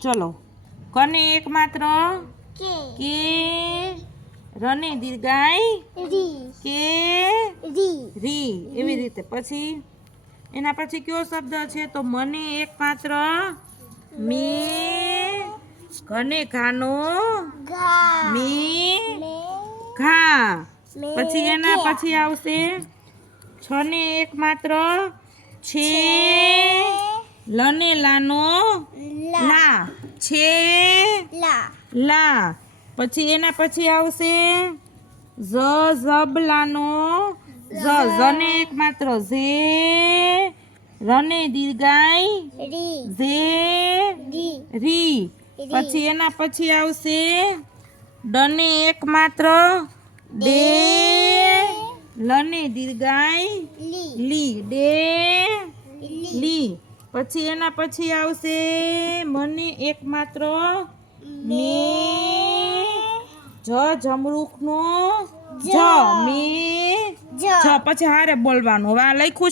ચલો કને એક માત્ર કે કે રને દીર્ઘાય રી કે રી રી એવી રીતે પછી એના પછી કયો શબ્દ છે તો મને એક માત્ર મે ઘને ઘાનો ઘા મે મે ઘા મે પછી એના ઘે. પછી આવશે છને એક માત્ર છે લને લાનો લા લા છે લા લા પછી એના પછી આવશે ઝબલાનો ઝને એક માત્ર ઝે રને દીર્ઘાય રી ઝે રી રી પછી એના પછી આવશે ડને એક માત્ર ડે લને દીર્ઘાય લી લી ડે લી લી પછી એના પછી આવશે મને એક માત્ર મે જમરૂખનો જ મે જ જ પછી હારે બોલવાનું હવે આ લખ્યું